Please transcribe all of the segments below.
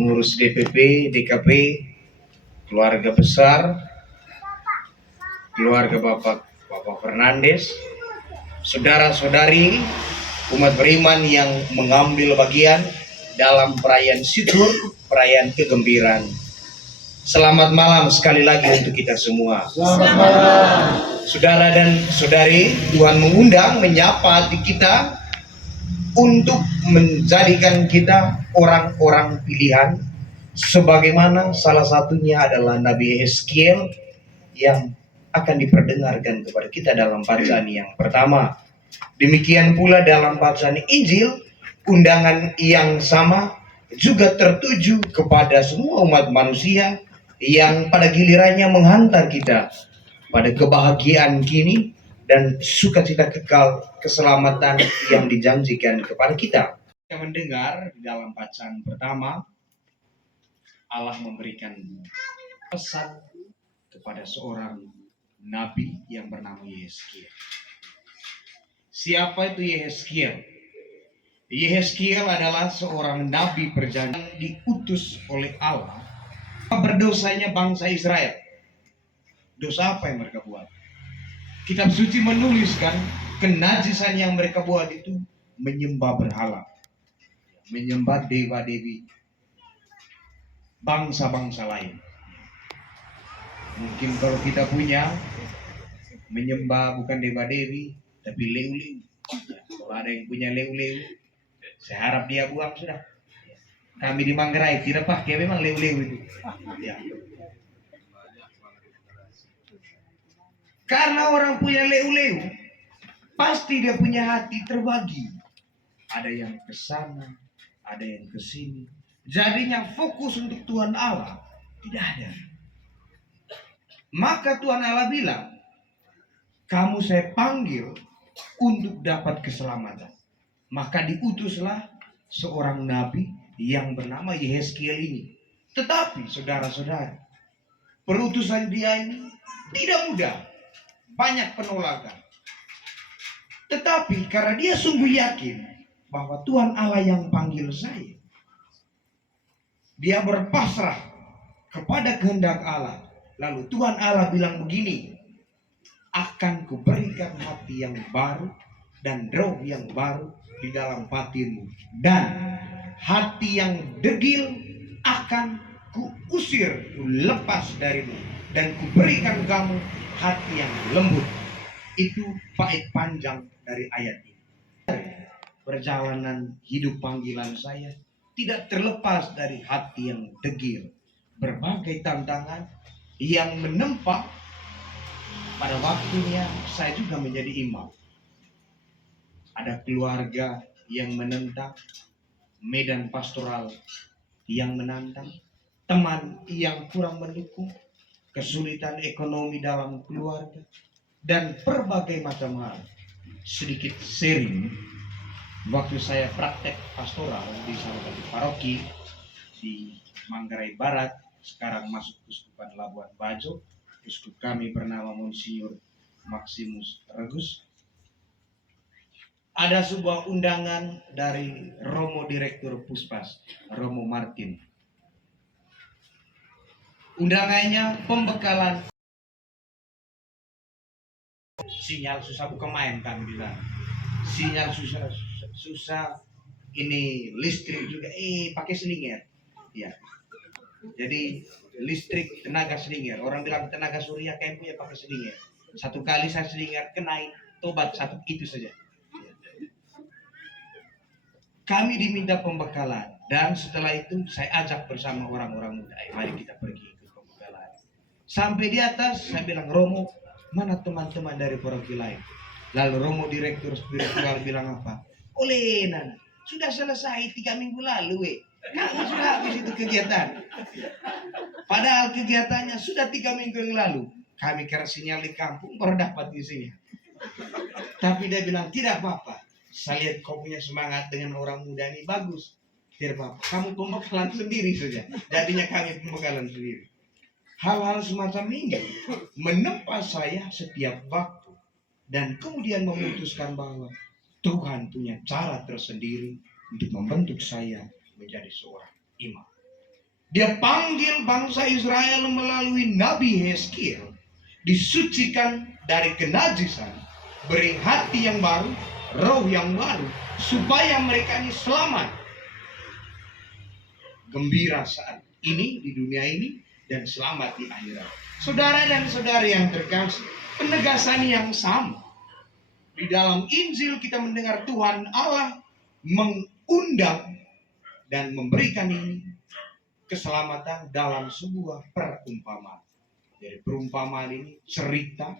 Pengurus DPP, DKP, keluarga besar, keluarga Bapak Fernandes, saudara-saudari, umat beriman yang mengambil bagian dalam perayaan syukur, perayaan kegembiraan. Selamat malam sekali lagi untuk kita semua. Selamat malam. Saudara dan saudari, Tuhan mengundang, menyapa hati kita untuk menjadikan kita orang-orang pilihan, sebagaimana salah satunya adalah Nabi Yeskiel yang akan diperdengarkan kepada kita dalam bacaan yang pertama. Demikian pula dalam bacaan Injil, undangan yang sama juga tertuju kepada semua umat manusia yang pada gilirannya menghantar kita pada kebahagiaan kini dan sukacita kekal keselamatan yang dijanjikan kepada kita. Kita mendengar di dalam bacaan pertama, Allah memberikan pesan kepada seorang nabi yang bernama Yeskiel. Siapa itu Yeskiel? Yeskiel adalah seorang nabi perjanjian diutus oleh Allah berdosanya bangsa Israel. Dosa apa yang mereka buat? Kitab suci menuliskan kenajisan yang mereka buat itu menyembah berhala, menyembah dewa-dewi bangsa-bangsa lain. Mungkin kalau kita punya menyembah bukan dewa-dewi tapi leu-leu. Kalau ada yang punya leu-leu, saya harap dia buang sudah. Kami di Manggarai tidak pakai memang leu-leu itu. Ya. Karena orang punya leu-leu, pasti dia punya hati terbagi. Ada yang ke sana, ada yang ke sini. Jadinya fokus untuk Tuhan Allah tidak ada. Maka Tuhan Allah bilang, kamu saya panggil untuk dapat keselamatan. Maka diutuslah seorang nabi yang bernama Yeskiel ini. Tetapi saudara-saudara, perutusan dia ini tidak mudah. Banyak penolakan. Tetapi karena dia sungguh yakin bahwa Tuhan Allah yang panggil saya, dia berpasrah kepada kehendak Allah. Lalu Tuhan Allah bilang begini, akan kuberikan hati yang baru dan roh yang baru di dalam batinmu, dan hati yang degil akan kuusir, lepas darimu, dan kuberikan kamu hati yang lembut. Itu bait panjang dari ayat ini. Perjalanan hidup panggilan saya tidak terlepas dari hati yang degil. Berbagai tantangan yang menempa. Pada waktunya saya juga menjadi imam. Ada keluarga yang menentang, medan pastoral yang menantang, teman yang kurang mendukung, kesulitan ekonomi dalam keluarga, dan berbagai macam hal. Sedikit sharing, waktu saya praktek pastoral di salah satu paroki di Manggarai Barat, sekarang masuk Keuskupan Labuan Bajo, uskup kami bernama Monsinyur Maximus Regus. Ada sebuah undangan dari Romo Direktur Puspas, Romo Martin. Undangannya pembekalan. Sinyal susah bukan main kami bilang. Sinyal susah ini listrik juga pakai selinger. Ya. Jadi listrik tenaga selinger. Orang bilang tenaga surya kayak punya pakai selinger. Satu kali saya selinger kenain tobat satu itu saja. Kami diminta pembekalan dan setelah itu saya ajak bersama orang-orang muda, mari kita pergi ke pembekalan. Sampai di atas saya bilang, Romo, mana teman-teman dari paroki lain? Lalu Romo Direktur Spiritual bilang apa? Oleh Nana, sudah selesai 3 minggu lalu kamu sudah habis itu kegiatan. Padahal kegiatannya sudah 3 minggu yang lalu. Kami kira sinyal di kampung baru dapat isinya. Tapi dia bilang tidak apa-apa. Saya lihat kau punya semangat dengan orang muda ini bagus. Tidak apa-apa. Kamu pembekalan sendiri saja. Jadinya kami pembekalan sendiri. Hal-hal semacam ini menempa saya setiap waktu. Dan kemudian memutuskan bahwa Tuhan punya cara tersendiri untuk membentuk saya menjadi seorang imam. Dia panggil bangsa Israel melalui Nabi Hezkiel, disucikan dari kenajisan, beri hati yang baru, roh yang baru, supaya mereka ini selamat, gembira saat ini di dunia ini dan selamat di akhirat. Saudara dan saudari yang terkasih, penegasan yang sama. Di dalam Injil kita mendengar Tuhan Allah mengundang dan memberikan ini keselamatan dalam sebuah perumpamaan. Jadi perumpamaan ini cerita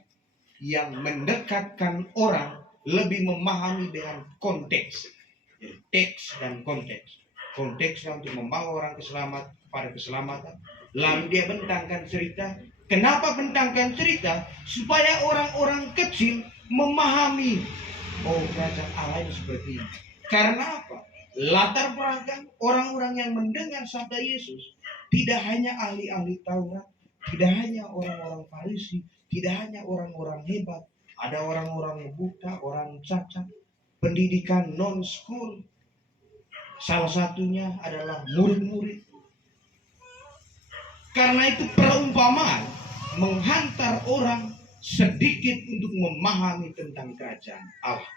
yang mendekatkan orang lebih memahami dengan konteks. Jadi teks dan konteks. Konteksnya untuk membawa orang pada keselamatan. Lalu dia bentangkan cerita. Kenapa bentangkan cerita? Supaya orang-orang kecil memahami, oh kerajaan Allah itu seperti ini. Karena apa? Latar belakang orang-orang yang mendengar sabda Yesus tidak hanya ahli-ahli Taurat, tidak hanya orang-orang Farisi, tidak hanya orang-orang hebat, ada orang-orang buta, orang cacat, pendidikan non-school. Salah satunya adalah murid-murid. Karena itu perumpamaan menghantar orang sedikit untuk memahami tentang kerajaan Allah.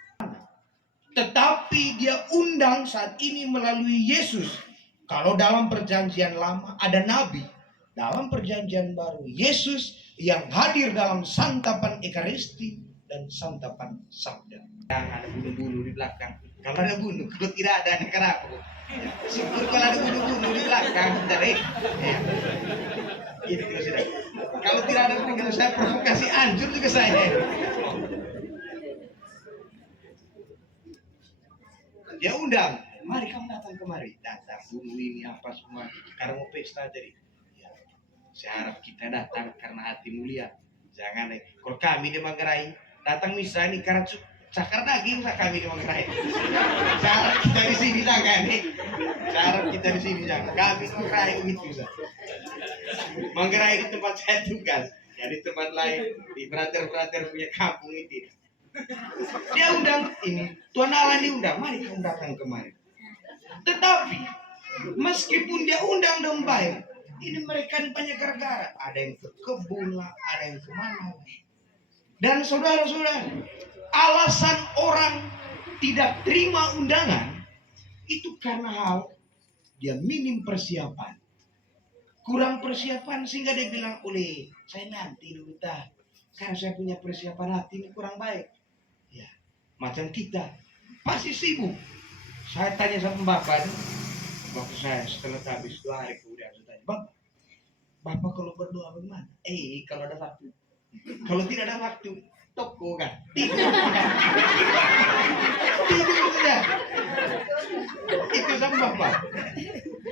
Tetapi dia undang saat ini melalui Yesus. Kalau dalam perjanjian lama ada nabi, dalam perjanjian baru Yesus yang hadir dalam santapan Ekaristi dan santapan sabda. Yang ada bunuh-bunuh di belakang. Kalau ada bunuh, kalau tidak ada nekaraku. Syukur kalau ada bunuh-bunuh di belakang, dari. Ya. Gitu sudah. Kalau tidak ada bunuh, saya provokasi anjur juga saya. Dia undang, mari kamu datang kemari. Datang bunuh ini apa semua. Karena mau pesta tadi. Ya. Saya harap kita datang karena hati mulia. Jangan kalau kami di Manggarai datang misalnya karena cakar daging kami di Manggarai. Cara kita di sini jangan nih. Cara kita di sini jangan. Kami di Manggarai begitu. Manggarai itu tempat saya tugas. Ya di tempat lain di brother punya kampung itu. Dia undang ini, Tuhan Allah diundang, mari kamu datang kemari. Tetapi meskipun dia undang dengan baik, ini mereka banyak gara-gara. Ada yang ke kebun lah, ada yang kemana. Dan saudara-saudara, alasan orang tidak terima undangan itu karena hal dia minim persiapan, kurang persiapan sehingga dia bilang, oleh saya nanti dulu tah, karena saya punya persiapan hati ini kurang baik. Ya, macam kita masih sibuk. Saya tanya sama bapak waktu saya setelah habis 2 hari kemudian saya tanya, bapak kalau berdoa bagaimana? Kalau ada waktu. Kalau tidak ada waktu, toko kan. Tidur saja. Itu sama bapak.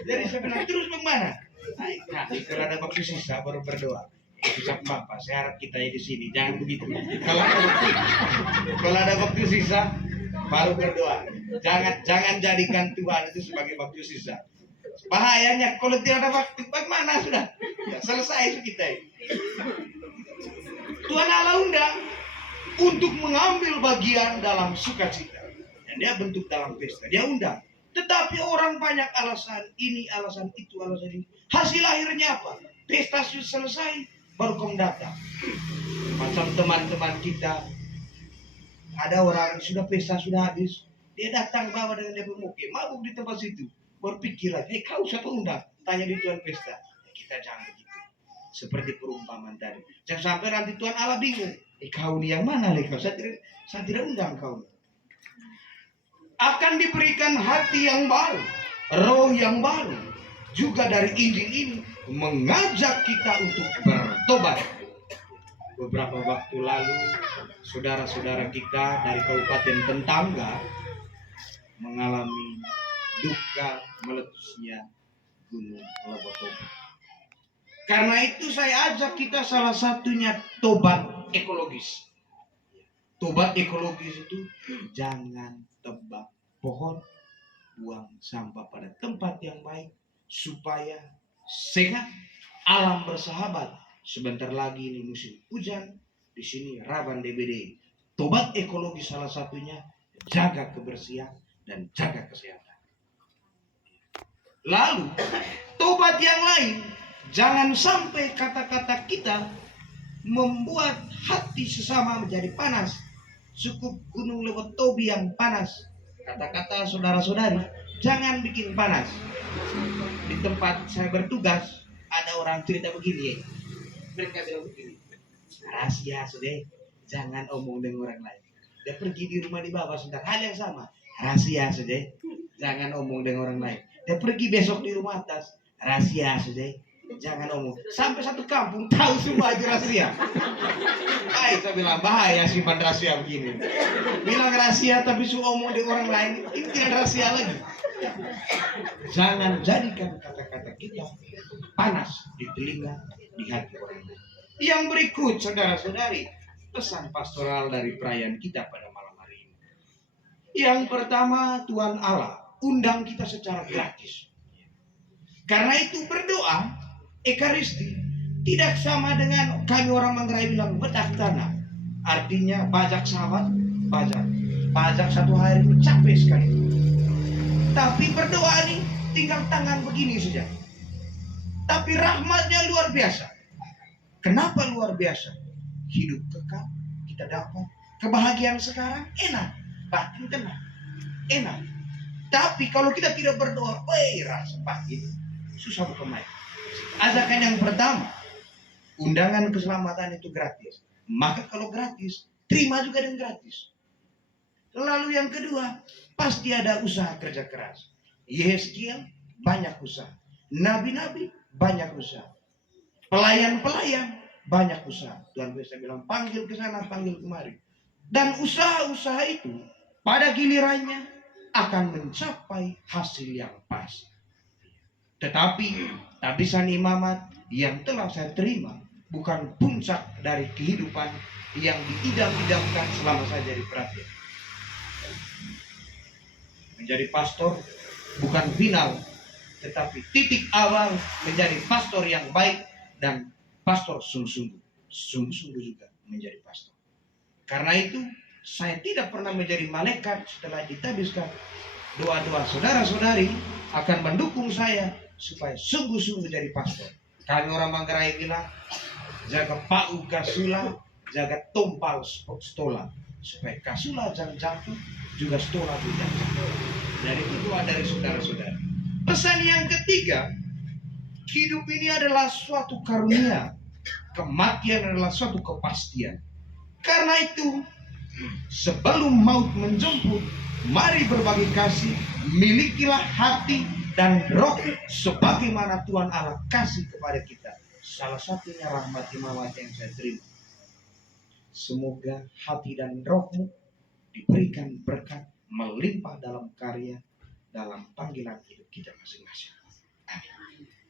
Jadi saya bilang terus bagaimana? Kalau ada waktu sisa baru berdoa. Itu sama bapak. Saya harap kita di sini jangan begitu. Kalau ada waktu sisa baru berdoa. Jangan jadikan Tuhan itu sebagai waktu sisa. Bahayanya kalau tidak ada waktu, bagaimana sudah? Ya, selesai kita ini. Tuhan Allah undang untuk mengambil bagian dalam sukacita. Dan dia bentuk dalam pesta. Dia undang. Tetapi orang banyak alasan ini, alasan itu, alasan ini. Hasil akhirnya apa? Pesta sudah selesai, baru kamu datang. Macam teman-teman kita. Ada orang sudah pesta sudah habis. Dia datang bawa dengan dia pemukim. Mabuk di tempat situ. Berpikir lagi, kau siapa undang? Tanya di Tuhan pesta. Kita jangan begitu. Seperti perumpamaan tadi. Jangan sampai nanti Tuhan Allah bingung. Kau ini yang mana? Kau? Saya tidak undang kau. Akan diberikan hati yang baru, roh yang baru. Juga dari Injil ini mengajak kita untuk bertobat. Beberapa waktu lalu, saudara-saudara kita dari Kabupaten Tetangga mengalami duka meletusnya Gunung Lebotobo. Karena itu saya ajak kita salah satunya tobat ekologis. Tobat ekologis itu jangan tebang pohon, buang sampah pada tempat yang baik supaya sehat, alam bersahabat. Sebentar lagi ini musim hujan, di sini rawan DBD. Tobat ekologis salah satunya jaga kebersihan dan jaga kesehatan. Lalu tobat yang lain lain, jangan sampai kata-kata kita membuat hati sesama menjadi panas. Cukup gunung Lewotobi yang panas. Kata-kata saudara-saudari, jangan bikin panas. Di tempat saya bertugas, ada orang cerita begini ya. Mereka bilang begini, rahasia sudah, jangan omong dengan orang lain. Dia pergi di rumah di bawah sebentar, hal yang sama. Rahasia sudah, jangan omong dengan orang lain. Dia pergi besok di rumah atas, rahasia sudah, jangan omong. Sampai satu kampung tahu semua itu rahasia. Saya bilang bahaya simpan rahasia begini. Bilang rahasia tapi suruh omong dengan orang lain, ini tidak rahasia lagi. Jangan jadikan kata-kata kita panas di telinga, di hati orang lain. Yang berikut, saudara-saudari, pesan pastoral dari perayaan kita pada malam hari ini. Yang pertama, Tuhan Allah undang kita secara gratis. Karena itu berdoa Ekaristi tidak sama dengan kami orang Manggarai bilang bedak tanah. Artinya pajak sahabat, pajak satu hari itu capek sekali. Tapi berdoa nih tinggal tangan begini saja. Tapi rahmatnya luar biasa. Kenapa luar biasa? Hidup kekal kita dapat, kebahagiaan sekarang enak, batin tenang, enak. Tapi kalau kita tidak berdoa, rasa pahit, susah bukan main. Ajakan yang pertama, undangan keselamatan itu gratis. Maka kalau gratis, terima juga dengan gratis. Lalu yang kedua, pasti ada usaha kerja keras. Yeskiel banyak usaha, nabi-nabi banyak usaha, pelayan-pelayan banyak usaha. Tuhan Yesus bilang panggil ke sana, panggil kemari. Dan usaha-usaha itu pada gilirannya akan mencapai hasil yang pas. Tetapi tabisan imamat yang telah saya terima bukan puncak dari kehidupan yang diidam-idamkan selama saya jadi perhatian. Menjadi pastor bukan final, tetapi titik awal menjadi pastor yang baik dan pastor sungguh-sungguh juga menjadi pastor. Karena itu saya tidak pernah menjadi malaikat setelah ditabiskan. Doa-doa saudara-saudari akan mendukung saya supaya sungguh-sungguh jadi pastor. Kami orang Manggarai bilang jaga pau kasula, jaga tompal stola, supaya kasula jangan jatuh, juga stola tidak jatuh. Dari itu doa dari saudara-saudari. Pesan yang ketiga, hidup ini adalah suatu karunia, kematian adalah suatu kepastian. Karena itu, sebelum maut menjemput, mari berbagi kasih, milikilah hati dan roh sebagaimana Tuhan Allah kasih kepada kita. Salah satunya rahmat imamat yang saya terima. Semoga hati dan rohmu diberikan berkat melimpah dalam karya, dalam panggilan hidup kita masing-masing. Amin.